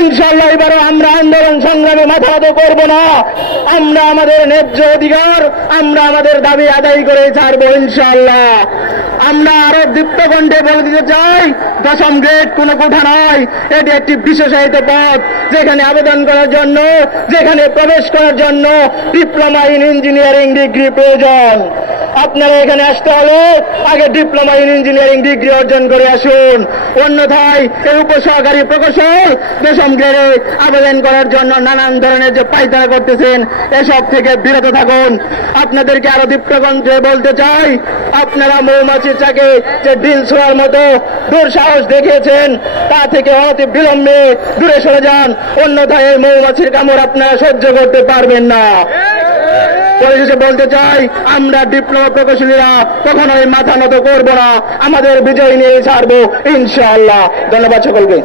ইনশাল্লাহ এবারে আমরা আন্দোলন সংগ্রামে মাথা নত করব না। আমরা আমাদের ন্যায্য অধিকার, আমরা আমাদের দাবি আদায় করে ছাড়বো ইনশাল্লাহ আমরা আরও দীপ্ত কণ্ঠে বলে দিতে চাই, দশম গ্রেড কোনো কোঠা নয়, এটি একটি বিশেষায়িত পথ, যেখানে আবেদন করার জন্য, যেখানে প্রবেশ করার জন্য ডিপ্লোমা ইন ইঞ্জিনিয়ারিং ডিগ্রি প্রয়োজন। আপনারা এখানে আসতে হলে আগে ডিপ্লোমা ইন ইঞ্জিনিয়ারিং ডিগ্রি অর্জন করে আসুন। অন্যথায় এই উপসহকারী প্রকৌশল দশম গ্রেডে আবেদন করার জন্য নানান ধরনের যে পায়তারা করতেছেন, এসব থেকে বিরত থাকুন। আপনাদেরকে আরও দীপ্তগঞ্জে বলতে চাই, আপনারা মৌমাছির চাকে যে ডিল ছোড়ার মতো দুঃসাহস দেখিয়েছেন, তা থেকে অতি বিলম্বে দূরে সরে যান। অন্যথায় এই মৌমাছির কামড় আপনারা সহ্য করতে পারবেন না। পরিশেষে বলতে চাই, আমরা ডিপ্লোমা প্রকৌশলীরা কখনোই মাথা নত করব না। আমাদের বিজয় নিয়ে ছাড়বো, ইনশাআল্লাহ। ধন্যবাদ সকলকে।